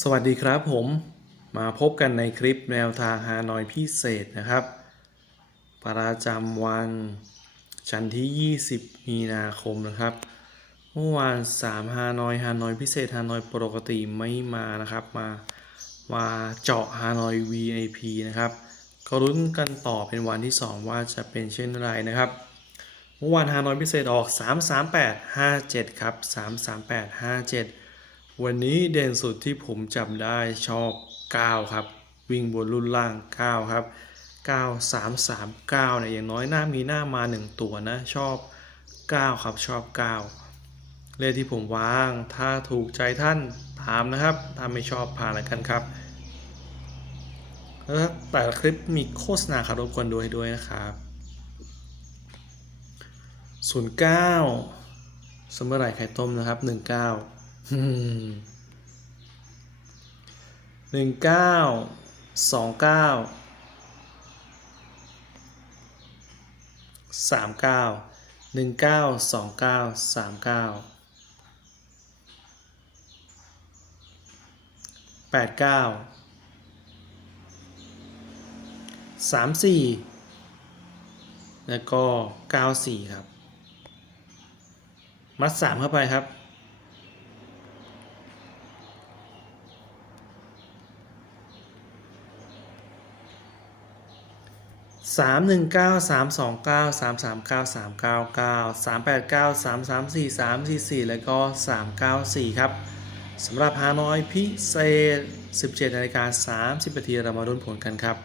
สวัสดีครับผมมาพบกันในคลิปแนวทางฮานอยพิเศษนะครับ ประจำวันจันทร์ที่ 20 มีนาคมนะครับ เมื่อวาน 3 ฮานอยฮานอยพิเศษฮานอยปกติไม่มานะครับมามาเจาะฮานอย VIP นะครับ ก็รุ้นกันต่อเป็นวันที่ 2 ว่าจะเป็นเช่นไรนะครับ เมื่อวานฮานอยพิเศษออก 33857 ครับ 33857 วันนี้เด่นสุดที่ผมจำได้ชอบ 9 ครับ วิ่งบนรุ่นล่าง 9 ครับ 9339เนี่ยอย่างน้อยหน้ามีหน้ามา 1 ตัวนะ ชอบ 9 ครับชอบ 9 เลขที่ผมวางถ้าถูกใจท่านตามนะครับ ถ้าไม่ชอบผ่านแล้วกันครับแล้วแต่คลิปมีโฆษณาครับรบกวนดูให้ด้วยนะครับ09สมเมื่อไหร่ไข่ต้มนะครับ 19 หนึ่งเก้าสองเก้าสามเก้าหนึ่งเก้าสองเก้าสามเก้าแปดเก้าสามสี่แล้วก็เก้าสี่ครับ มัดสามเข้าไปครับ สามหนึ่งเก้าสามสองเก้าสามสามเก้าสามเก้าเก้าสามแปดเก้าสามสามสี่สามสี่สี่แล้วก็สามเก้าสี่ครับสำหรับฮานอยพิเศษ 17นาฬิกา30นาทีเรามาลุ้นผลกันครับ